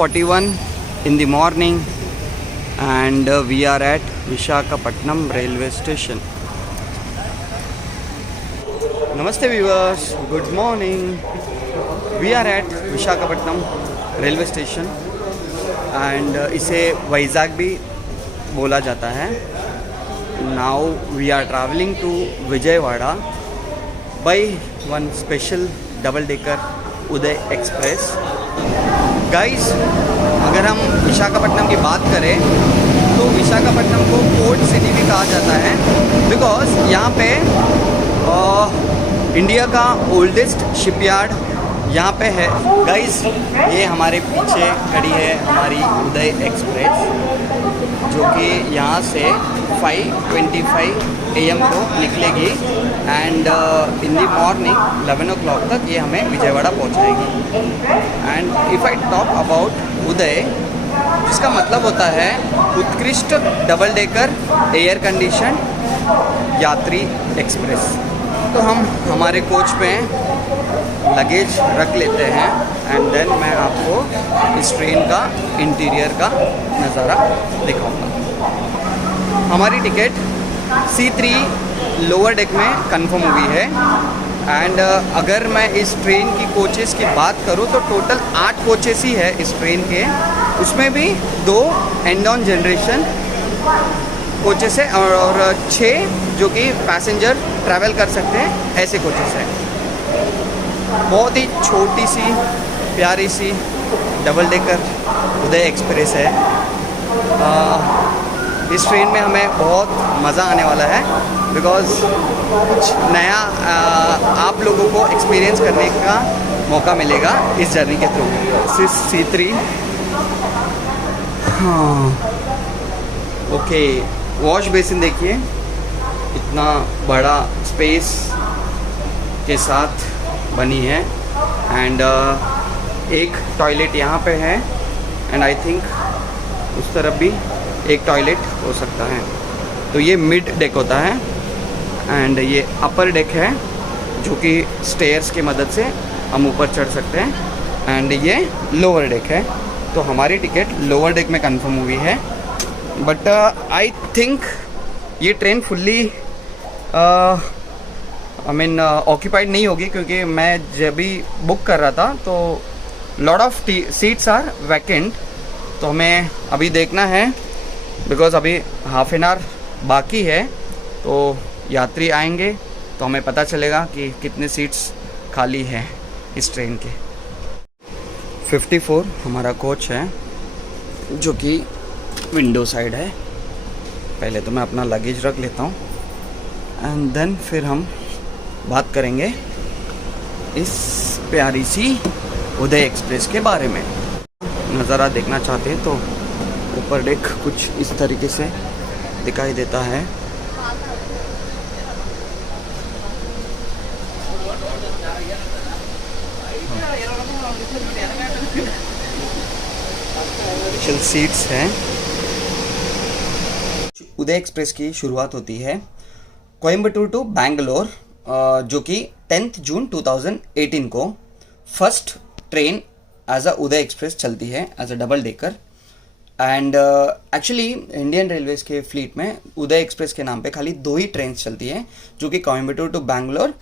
5:41 in the morning and we are at Visakhapatnam railway station. Namaste viewers, good morning. We are at Visakhapatnam railway station and इसे वाइज़ाग भी बोला जाता है. Now we are traveling to Vijayawada by one special double decker Uday express. Guys, अगर हम विशाखापट्टनम की बात करें तो विशाखापट्टनम को पोर्ट सिटी भी कहा जाता है बिकॉज यहाँ पे इंडिया का ओल्डेस्ट शिपयार्ड यहाँ पे है. गाइस, ये हमारे पीछे खड़ी है हमारी उदय एक्सप्रेस जो कि यहाँ से 5:25 AM को निकलेगी and in the morning 11 o'clock तक ये हमें विजयवाड़ा पहुँचाएगी. And if I talk about Uday, जिसका मतलब होता है उत्कृष्ट डबल डेकर एयर कंडीशन यात्री एक्सप्रेस. तो हम हमारे कोच में लगेज रख लेते हैं एंड देन मैं आपको इस ट्रेन का इंटीरियर का नज़ारा दिखाऊंगा. हमारी टिकट C3 लोअर डेक में कंफर्म हुई है एंड अगर मैं इस ट्रेन की कोचेस की बात करूं तो टोटल 8 कोचेस ही है इस ट्रेन के. उसमें भी 2 एंड ऑन जनरेशन कोचेस है और 6 जो कि पैसेंजर ट्रैवल कर सकते हैं ऐसे कोचेस हैं. बहुत ही छोटी सी प्यारी सी डबल डेकर उदय एक्सप्रेस है. इस ट्रेन में हमें बहुत मज़ा आने वाला है बिकॉज़ कुछ नया आप लोगों को एक्सपीरियंस करने का मौका मिलेगा इस जर्नी के थ्रू. C3 हाँ ओके. वॉश बेसिन देखिए, इतना बड़ा स्पेस के साथ बनी है एंड एक टॉयलेट यहाँ पे है एंड आई थिंक उस तरफ भी एक टॉयलेट हो सकता है. तो ये मिड डेक होता है एंड ये अपर डेक है जो कि स्टेयर्स की मदद से हम ऊपर चढ़ सकते हैं एंड ये लोअर डेक है. तो हमारी टिकट लोअर डेक में कंफर्म हुई है बट आई थिंक ये ट्रेन फुल्ली ऑक्यूपाइड नहीं होगी क्योंकि मैं जब भी बुक कर रहा था तो lot of seats are vacant. तो हमें अभी देखना है बिकॉज़ अभी हाफ एन आवर बाकी है. तो यात्री आएंगे तो हमें पता चलेगा कि कितने सीट्स खाली हैं इस ट्रेन के. 54 हमारा कोच है जो कि विंडो साइड है. पहले तो मैं अपना लगेज रख लेता हूँ एंड देन फिर हम बात करेंगे इस प्यारी सी उदय एक्सप्रेस के बारे में. नज़ारा देखना चाहते हैं तो ऊपर डेक कुछ इस तरीके से दिखाई देता है. स्पेशल सीट्स हैं. उदय एक्सप्रेस की शुरुआत होती है कोयम्बटूर टू बैंगलोर जो कि 10 जून 2018 को first train as a Uday express चलती है as a double decker. And actually Indian railways के फ्लीट में उदय एक्सप्रेस के नाम पे खाली 2 ही ट्रेन चलती हैं जो कि Coimbatore to Bangalore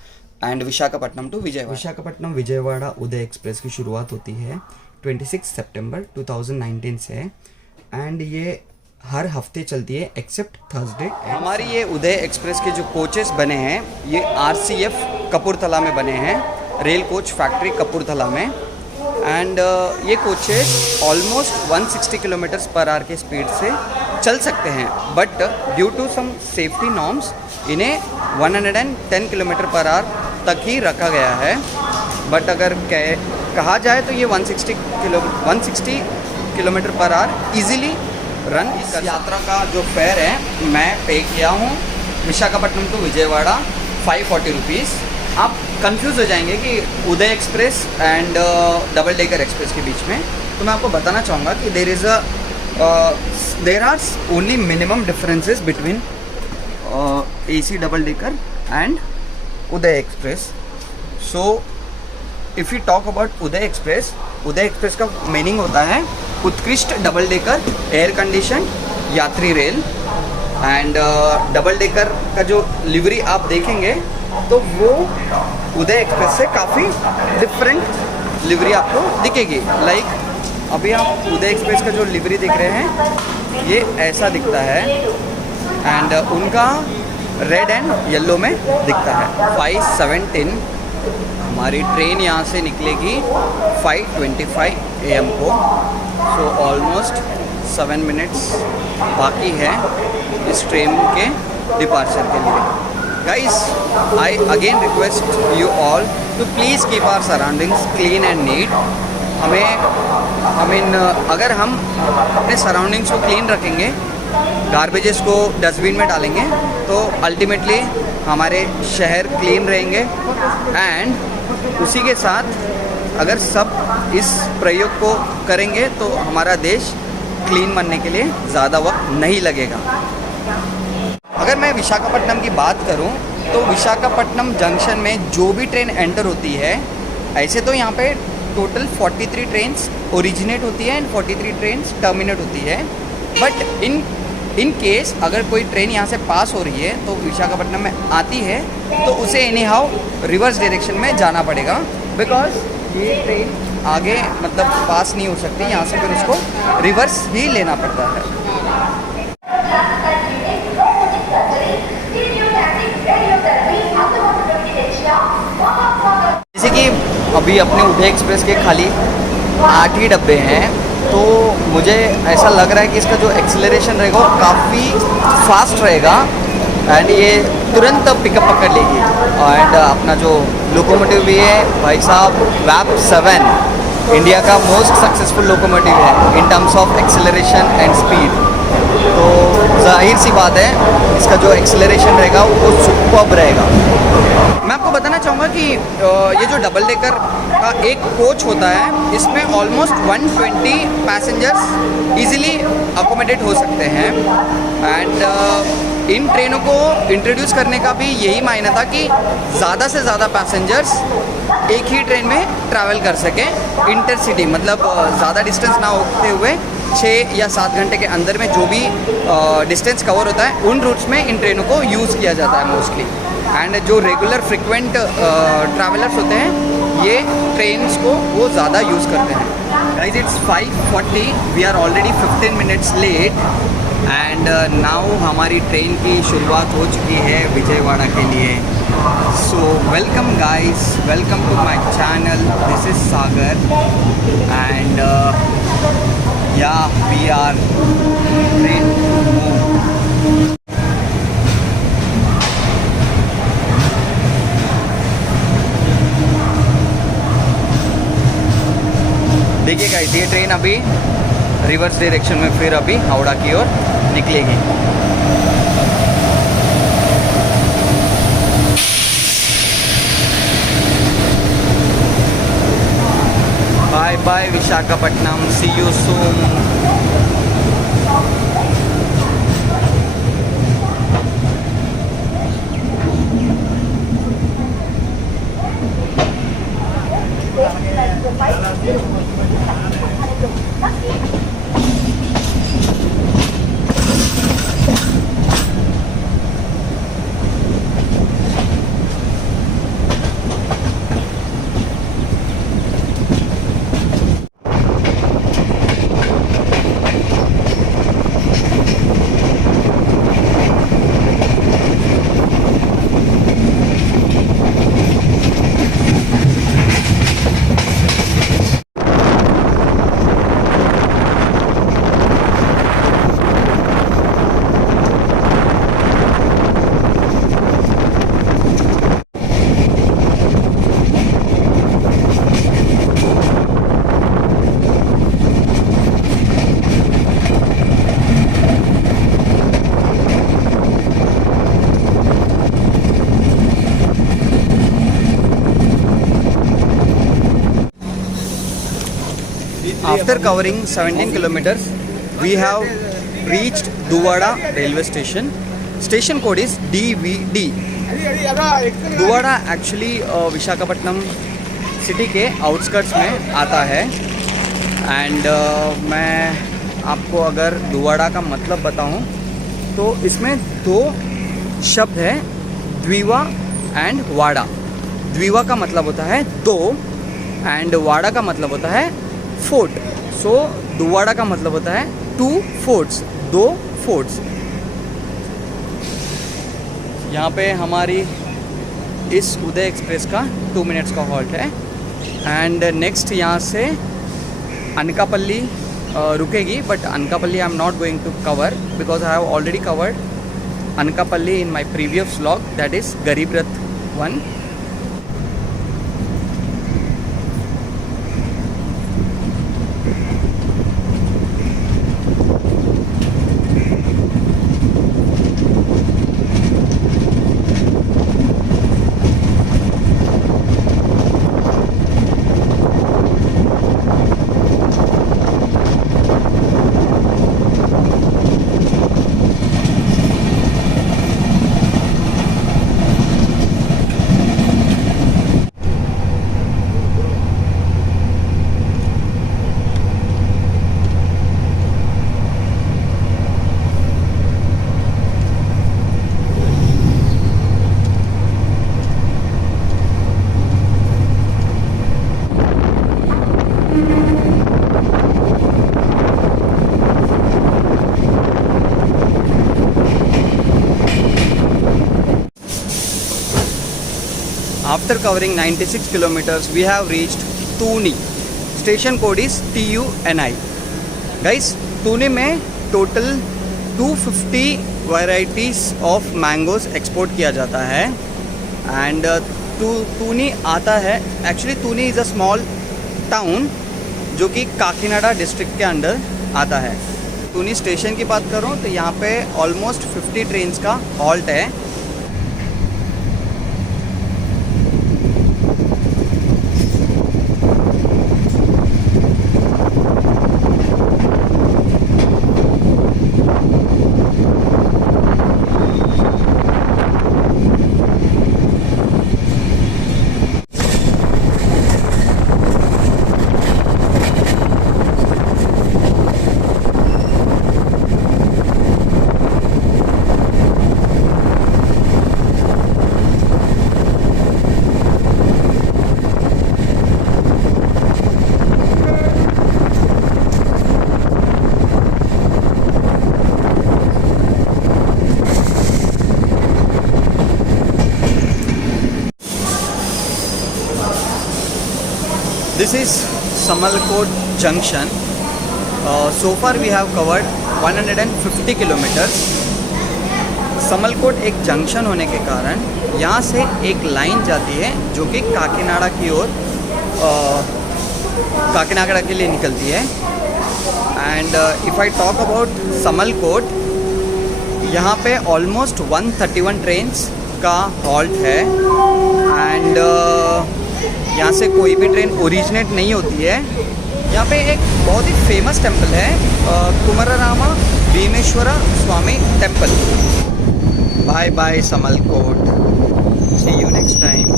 and Visakhapatnam to Vijayawada. Visakhapatnam Vijayawada Uday express की शुरुआत होती है 26 सितंबर 2019 से एंड ये हर हफ्ते चलती है एक्सेप्ट थर्सडे. हमारी ये उदय एक्सप्रेस के जो कोचेस बने हैं ये RCF कपूरथला में बने हैं, रेल कोच फैक्ट्री कपूरथला में. एंड ये coaches almost 160 kilometres per hour के स्पीड से चल सकते हैं but due to some safety norms इन्हें 110 किलोमीटर पर आवर तक ही रखा गया है. बट अगर कहा जाए तो ये 160 kilometre per hour easily run. इस यात्रा का जो फेयर है मैं पे किया हूँ विशाखापट्टनम टू विजयवाड़ा 540 रुपीज़. आप कंफ्यूज हो जाएंगे कि Uday express and double decker express के बीच में. तो मैं आपको बताना चाहूँगा कि there are only minimum differences between AC double decker and Uday express. So if you talk about Uday express का मीनिंग होता है उत्कृष्ट डबल डेकर एयर कंडीशन यात्री रेल। एंड डबल डेकर का जो लिवरी आप देखेंगे तो वो उदय एक्सप्रेस से काफ़ी डिफरेंट लिवरी आपको दिखेगी। लाइक अभी आप उदय एक्सप्रेस का जो लिवरी देख रहे हैं ये ऐसा दिखता है एंड उनका रेड एंड येलो में दिखता है। 5:17 हमारी ट्रेन यहाँ से निकलेगी 5:25 AM को। सो ऑलमोस्ट 7 मिनट्स बाकी है इस ट्रेन के डिपार्चर के लिए। Guys, I again request you all to please keep our surroundings clean and neat. अगर हम अपने सराउंडिंग्स को क्लीन रखेंगे, गार्बेजेस को डस्टबिन में डालेंगे तो अल्टीमेटली हमारे शहर क्लीन रहेंगे। एंड उसी के साथ अगर सब इस प्रयोग को करेंगे तो हमारा देश क्लीन बनने के लिए ज़्यादा वक्त नहीं लगेगा। अगर मैं विशाखापट्टनम की बात करूं तो विशाखापट्टनम जंक्शन में जो भी ट्रेन एंटर होती है, ऐसे तो यहाँ पे टोटल 43 ट्रेन्स ओरिजिनेट होती है एंड 43 ट्रेन्स टर्मिनेट होती है। बट इन केस अगर कोई ट्रेन यहाँ से पास हो रही है तो विशाखापट्टनम में आती है तो उसे एनी हाउ रिवर्स डायरेक्शन में जाना पड़ेगा, बिकॉज ये ट्रेन आगे मतलब पास नहीं हो सकती, यहाँ से फिर उसको रिवर्स ही लेना पड़ता है। जैसे कि अभी अपने उदय एक्सप्रेस के खाली 8 ही डब्बे हैं, तो मुझे ऐसा लग रहा है कि इसका जो एक्सेलरेशन रहेगा वो काफ़ी फास्ट रहेगा एंड ये तुरंत पिकअप पकड़ लेगी। एंड अपना जो लोकोमोटिव भी है भाई साहब, वैप 7 इंडिया का मोस्ट सक्सेसफुल लोकोमोटिव है in terms of acceleration and speed. तो जाहिर सी बात है इसका जो एक्सेलरेशन रहेगा वो सुपर्ब रहेगा। मैं आपको बताना चाहूँगा कि ये जो डबल डेकर का एक कोच होता है इसमें ऑलमोस्ट 120 पैसेंजर्स इजीली अकोमोडेट हो सकते हैं। एंड इन ट्रेनों को इंट्रोड्यूस करने का भी यही मायना था कि ज़्यादा से ज़्यादा पैसेंजर्स एक ही ट्रेन में ट्रैवल कर सकें इंटरसिटी, मतलब ज़्यादा डिस्टेंस ना होते हुए 6 या 7 घंटे के अंदर में जो भी डिस्टेंस कवर होता है उन रूट्स में इन ट्रेनों को यूज़ किया जाता है मोस्टली। एंड जो रेगुलर फ्रिक्वेंट ट्रैवलर्स होते हैं ये ट्रेन्स को वो ज़्यादा यूज़ करते हैं। Guys, it's 5:40, we are already 15 minutes late and now हमारी ट्रेन की शुरुआत हो चुकी है विजयवाड़ा के लिए। So welcome guys, welcome to my channel, this is Sagar and yeah we are train move. देखिए गाइस, ये ट्रेन अभी रिवर्स डायरेक्शन में फिर अभी हावड़ा की ओर निकलेगी। Bye bye Visakhapatnam, see you soon. After covering 17 kilometers, we have reached Duvada railway station. Station code is DVD. Duvada actually Visakhapatnam city के आउटस्कर्ट्स में आता है। एंड मैं आपको अगर दुवाड़ा का मतलब बताऊं तो इसमें दो शब्द है, द्विवा एंड वाड़ा। द्विवा का मतलब होता है दो एंड वाड़ा का मतलब होता है फोर्ट। सो दुवाड़ा का मतलब होता है टू फोर्ट्स, दो फोर्ट्स। यहाँ पे हमारी इस उदय एक्सप्रेस का 2 मिनट्स का हॉल्ट है। एंड नेक्स्ट यहाँ से अनकापल्ली रुकेगी, but Anakapalli I am not going to cover because I have already covered Anakapalli in my previous vlog, that is Garib Rath 1। After covering 96 kilometers, we have reached Tuni. Station code is TUNI. Guys, Tuni में total 250 varieties of mangoes export किया जाता है। And Tuni आता है, actually Tuni is a small town जो कि Kakinada district के under आता है। टूनी स्टेशन की बात करूँ तो यहाँ पे ऑलमोस्ट 50 ट्रेन्स का हॉल्ट है। This is Samalkot Junction. So far we have covered 150 kilometers. समलकोट एक जंक्शन होने के कारण यहाँ से एक लाइन जाती है जो कि काकीनाडा की ओर काकीनाडा के लिए निकलती है। And if I talk about Samalkot, यहाँ पे ऑलमोस्ट 131 ट्रेन्स का हॉल्ट है। एंड यहाँ से कोई भी ट्रेन ओरिजिनेट नहीं होती है। यहाँ पे एक बहुत ही फेमस टेम्पल है, Kumararama Bhimeswara Swamy temple. Bye bye Samalkot, see you next time.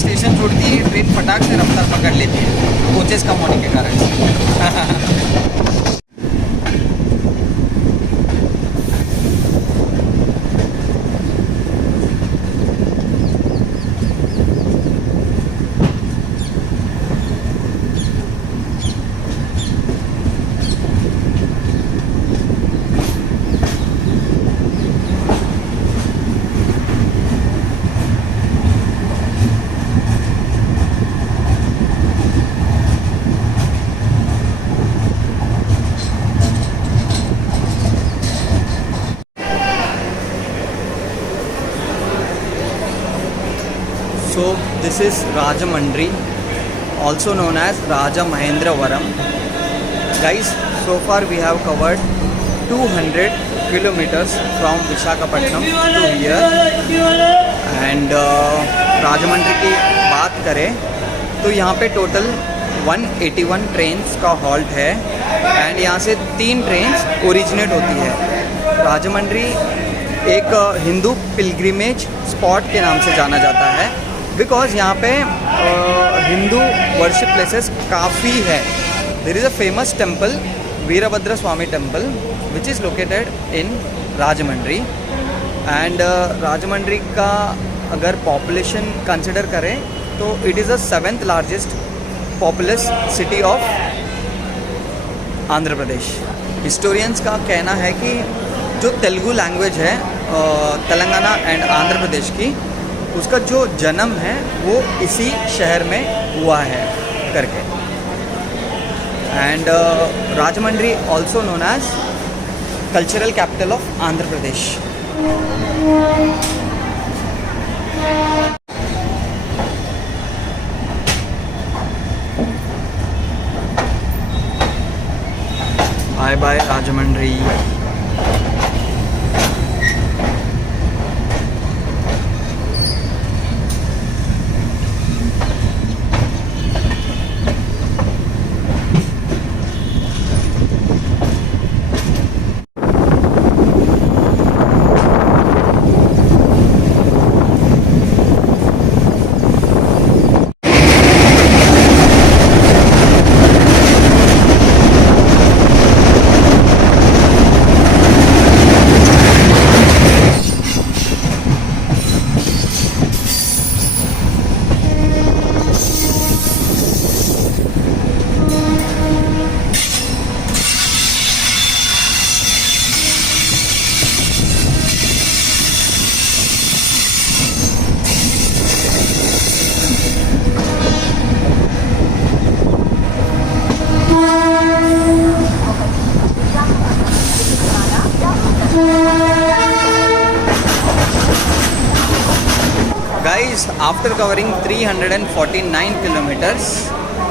Station छोड़ती है ट्रेन, फटाक से रफ्तार पकड़ लेती है कोचेस कम होने के कारण। So this is Rajamundry, also known as Rajamahendravaram. Guys, so far we have covered 200 kilometers from Visakhapatnam to here. And Rajamundry की बात करें तो यहाँ पे टोटल 181 ट्रेन्स का हॉल्ट है एंड यहाँ से 3 ट्रेन्स ओरिजिनेट होती है। राजमंड्री एक हिंदू पिलग्रिमेज स्पॉट के नाम से जाना जाता है बिकॉज यहाँ पे हिंदू वर्शिप प्लेसेस काफ़ी है। There is a famous temple Veerabhadra Swamy temple which is located in Rajahmundry and Rajahmundry का अगर पॉपुलेशन कंसिडर करें तो it is the 7th largest populous city of Andhra Pradesh. Historians का कहना है कि जो तेलुगु लैंग्वेज है तेलंगाना एंड आंध्र प्रदेश की, उसका जो जन्म है वो इसी शहर में हुआ है करके। And Rajahmundry also known as cultural capital of Andhra Pradesh. Bye bye Rajahmundry. Guys, after covering 349 kilometers,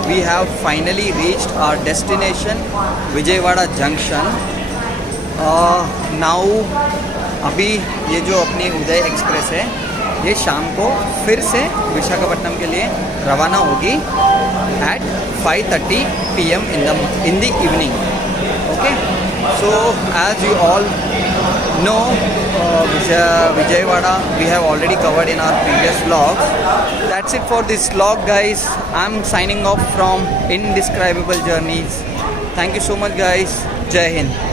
we have finally reached our destination, Vijayawada junction. Now अभी ये जो अपनी उदय एक्सप्रेस है ये शाम को फिर से विशाखापट्टनम के लिए रवाना होगी at 5:30 PM in the evening. Okay, so as you all know, Vijayawada we have already covered in our previous vlogs. That's it for this vlog, guys. I'm signing off from Indescribable Journeys. Thank you so much, guys. Jai Hind.